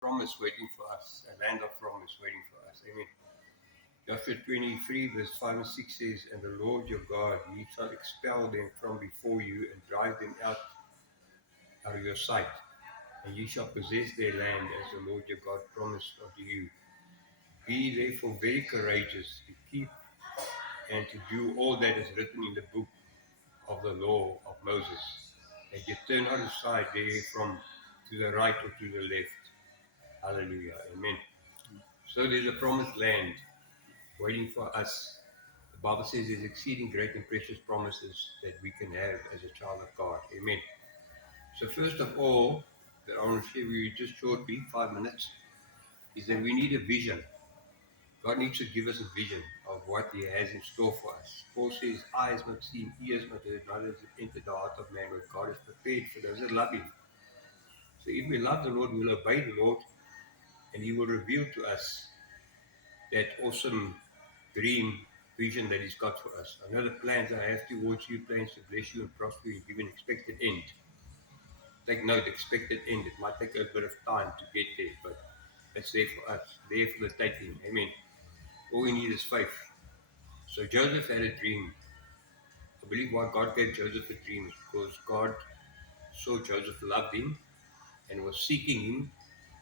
promise waiting for us, a land of promise waiting for us. Amen. Joshua 23, verse 5 and 6 says, And the Lord your God, he shall expel them from before you and drive them out of your sight. And ye shall possess their land as the Lord your God promised unto you. Be therefore very courageous to keep and to do all that is written in the book of the law of Moses. And you turn not aside therefrom to the right or to the left. Hallelujah. Amen. So there's a promised land waiting for us. The Bible says there's exceeding great and precious promises that we can have as a child of God. Amen. So first of all, that I want to share with you just shortly, 5 minutes, is that we need a vision. God needs to give us a vision of what He has in store for us. Paul says, eyes not seen, ears not heard, neither has it entered the heart of man what God has prepared for those that love Him. So if we love the Lord, we'll obey the Lord, and He will reveal to us that awesome dream vision that He's got for us. I know the plans I have towards you, plans to bless you and prosper you, give an expected end. Take note, expected end. It might take a bit of time to get there, but it's there for us, there for the taking. Amen. All we need is faith. So Joseph had a dream. I believe why God gave Joseph a dream is because God saw Joseph loved him and was seeking him.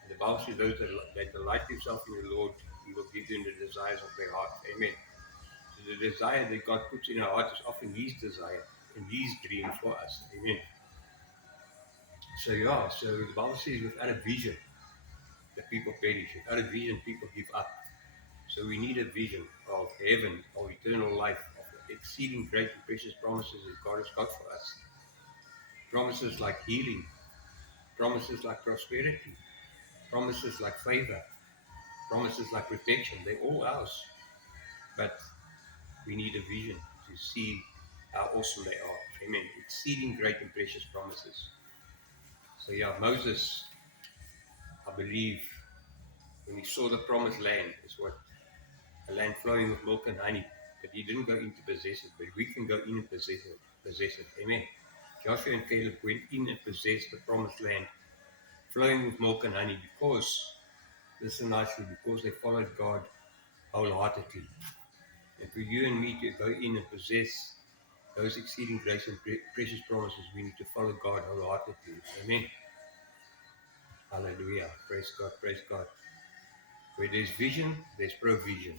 And the Bible says those that delight themselves in the Lord, He will give them the desires of their heart. Amen. So the desire that God puts in our heart is often His desire and His dream for us. Amen. So the Bible says without a vision, the people perish. Without a vision, people give up. So we need a vision of heaven, of eternal life, of the exceeding great and precious promises that God has got for us. Promises like healing, promises like prosperity, promises like favor, promises like protection. They're all ours. But we need a vision to see how awesome they are. Amen. Exceeding great and precious promises. So Moses, I believe, when he saw the promised land, is what a land flowing with milk and honey. But he didn't go in to possess it, but we can go in and possess it. Amen. Joshua and Caleb went in and possessed the promised land flowing with milk and honey because, listen nicely, because they followed God wholeheartedly. And for you and me to go in and possess those exceeding grace and precious promises, we need to follow God wholeheartedly. Amen. Hallelujah. Praise God. Praise God. Where there's vision, there's provision.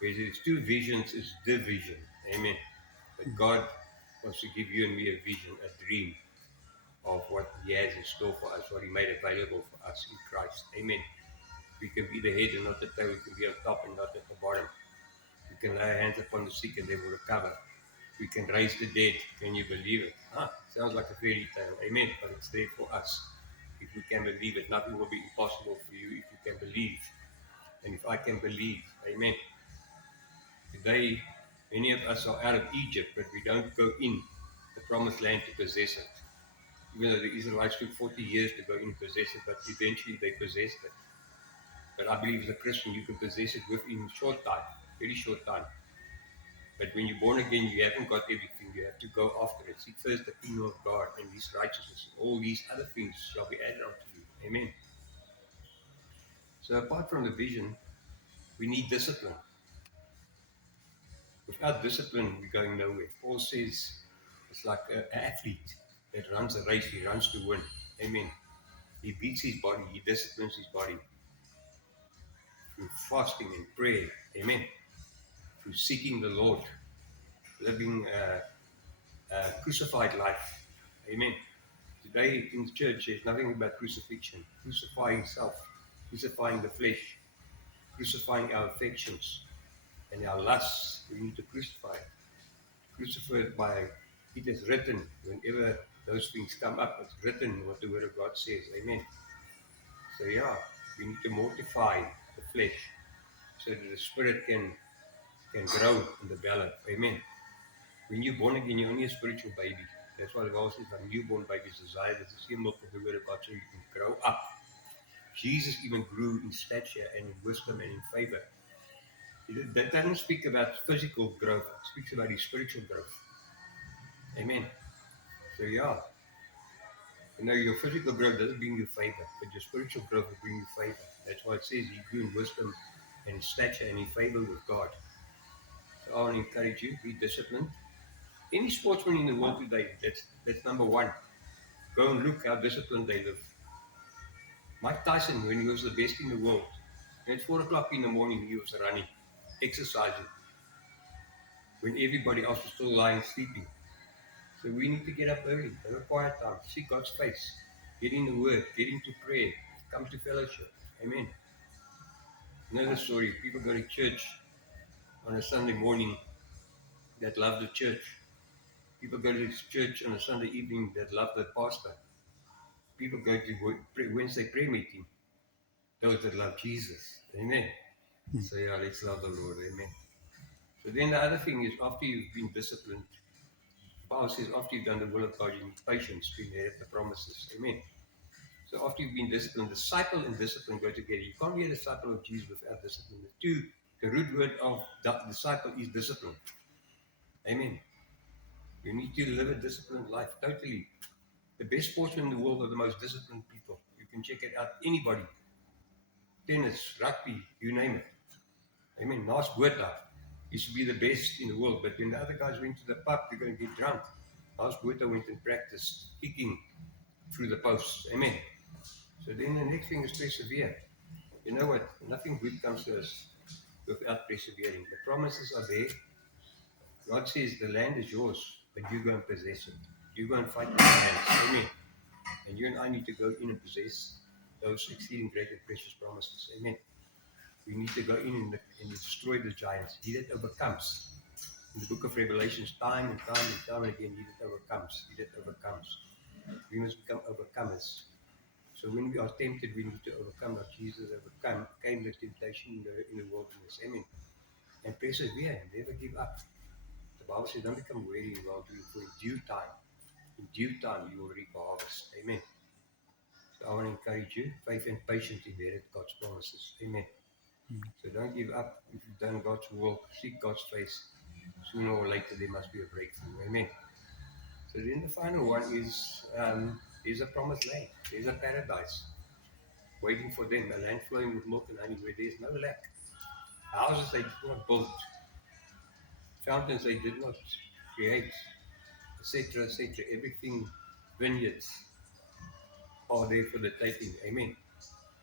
Where there's two visions, it's division. Amen. But God wants to give you and me a vision, a dream of what He has in store for us, what He made available for us in Christ. Amen. We can be the head and not the tail. We can be on top and not at the bottom. We can lay hands upon the sick and they will recover. We can raise the dead. Can you believe it? Sounds like a fairy tale. Amen. But it's there for us. If we can believe it, nothing will be impossible for you if you can believe. And if I can believe, amen. Today, many of us are out of Egypt, but we don't go in the promised land to possess it. Even though the Israelites took 40 years to go in and possess it, but eventually they possessed it. But I believe as a Christian, you can possess it within short time, very short time. But when you're born again, you haven't got everything. You have to go after it. Seek first the kingdom of God and His righteousness. All these other things shall be added unto you. Amen. So apart from the vision, we need discipline. Without discipline, we're going nowhere. Paul says it's like an athlete that runs a race. He runs to win. Amen. He beats his body. He disciplines his body through fasting and prayer. Amen. Through seeking the Lord, living a crucified life. Amen. Today in the church, there's nothing about crucifixion. Crucifying self, crucifying the flesh, crucifying our affections and our lusts. We need to crucify it. Crucify it by, it is written. Whenever those things come up, it's written what the Word of God says. Amen. So we need to mortify the flesh so that the spirit can grow and develop. Amen. When you're born again, you're only a spiritual baby. That's why the Bible says that newborn babies desire to see milk of the Word of God so you can grow up. Jesus even grew in stature and in wisdom and in favor. That doesn't speak about physical growth, it speaks about his spiritual growth. Amen. So Your physical growth doesn't bring you favor, but your spiritual growth will bring you favor. That's why it says he grew in wisdom and in stature and in favor with God. So I want to encourage you, be disciplined. Any sportsman in the world today, that's number one. Go and look how disciplined they live. Mike Tyson, when he was the best in the world, at 4 o'clock in the morning, he was running, exercising, when everybody else was still lying sleeping. So we need to get up early, have a quiet time, seek God's face, get in the Word, get into prayer, come to fellowship. Amen. Another story, people go to church on a Sunday morning that love the church. People go to church on a Sunday evening that love the pastor. People go to Wednesday prayer meeting, those that love Jesus. Amen. So let's love the Lord. Amen. So then the other thing is, after you've been disciplined, the Bible says after you've done the will of God, you need patience to inherit the promises. Amen. So after you've been disciplined, disciple and discipline go together. You can't be a disciple of Jesus without discipline. The root word of disciple is discipline. Amen. You need to live a disciplined life, totally. The best sportsmen in the world are the most disciplined people. You can check it out. Anybody. Tennis, rugby, you name it. Amen. Lars Botha used to be the best in the world, but when the other guys went to the pub, they're going to get drunk. Lars Botha went and practiced kicking through the posts. Amen. So then the next thing is persevere. You know what? Nothing good comes to us without persevering. The promises are there. God says the land is yours, but you go and possess it. You go and fight with your hands. Amen. And you and I need to go in and possess those exceeding great and precious promises. Amen. We need to go in and destroy the giants. He that overcomes. In the book of Revelations, time and time and again, he that overcomes. He that overcomes. We must become overcomers. So when we are tempted, we need to overcome like Jesus overcame the temptation in the wilderness. Amen. And persevere, never give up. The Bible says, don't become weary in well-doing, for in due time you will reap a harvest. Amen. So I want to encourage you, faith and patience inherit God's promises. Amen. So don't give up. If you've done God's will, seek God's face. Sooner or later there must be a breakthrough. Amen. So then the final one is there's a promised land. There's a paradise waiting for them, a land flowing with milk and honey where there's no lack. Houses they did not build, fountains they did not create, etc., etc. Everything, vineyards are there for the taking. Amen.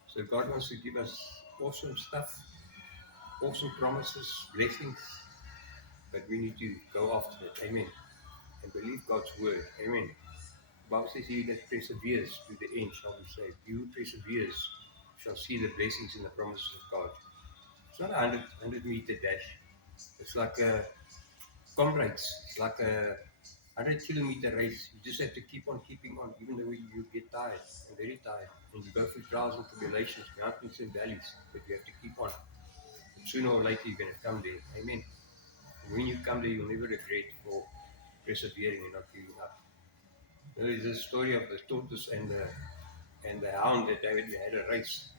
So God wants to give us awesome stuff, awesome promises, blessings, but we need to go after it. Amen. And believe God's word. Amen. The Bible says, he that perseveres to the end shall be saved. He who perseveres shall see the blessings and the promises of God. It's not a 100-meter dash. It's like a comrades. It's like a 100-kilometer race. You just have to keep on keeping on, even though you get tired and very tired. And you go through trials and tribulations, mountains and valleys, but you have to keep on. And sooner or later, you're going to come there. Amen. And when you come there, you'll never regret for persevering and not giving up. There is a story of the tortoise and the hound that they had a race.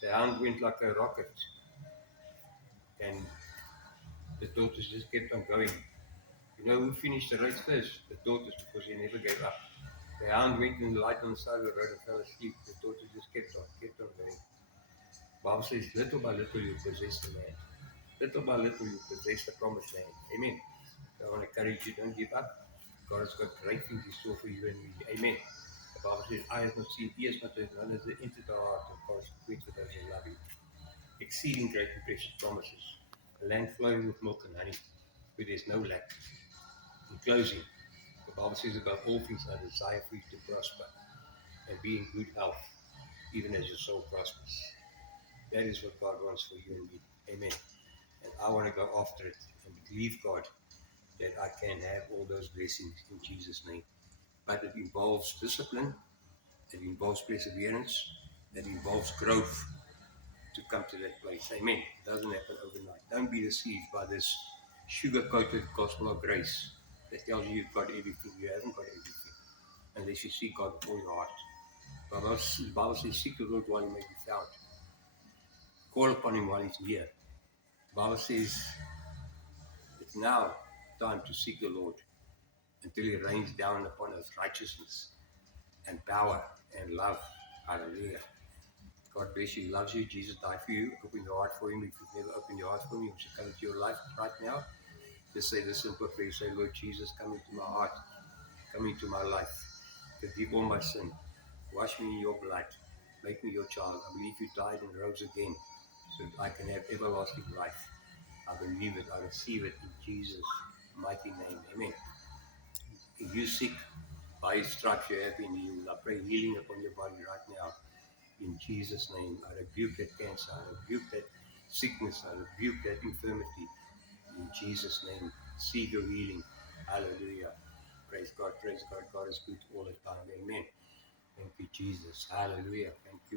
The hound went like a rocket, and the tortoise just kept on going. You know who finished the race first? The tortoise, because he never gave up. The hound went in the light on the side of the road and fell asleep. The tortoise just kept on going. The Bible says, little by little you possess the land. Little by little you possess the promised land. Amen. So I want to encourage you, don't give up. God has got great things in store for you and me. Amen. The Bible says, eyes not seen, ears not heard, none has entered the heart of God wait for those who love him. Exceeding great and precious promises. A land flowing with milk and honey, where there's no lack. In closing, the Bible says about all things I desire for you to prosper and be in good health, even as your soul prospers. That is what God wants for you and me. Amen. And I want to go after it and believe God that I can have all those blessings in Jesus' name. But it involves discipline, it involves perseverance, it involves growth to come to that place. Amen. It doesn't happen overnight. Don't be deceived by this sugar-coated gospel of grace that tells you you've got everything. You haven't got everything unless you seek God with all your heart. The Bible says, seek the Lord while he may be found. Call upon him while he's near. The Bible says, it's now time to seek the Lord until he rains down upon us righteousness and power and love. Hallelujah. God bless you. He loves you. Jesus died for you. Open your heart for him. If you've never opened your heart for him, you should come into your life right now. Just say this simple prayer. Say, Lord Jesus, come into my heart. Come into my life. Forgive all my sin. Wash me in your blood. Make me your child. I believe you died and rose again so that I can have everlasting life. I believe it. I receive it in Jesus' mighty name. Amen. If you're sick, by his stripes you have been healed. I pray healing upon your body right now. In Jesus' name, I rebuke that cancer. I rebuke that sickness. I rebuke that infirmity. In Jesus' name, receive your healing. Hallelujah. Praise God. Praise God. God is good all the time. Amen. Thank you, Jesus. Hallelujah. Thank you.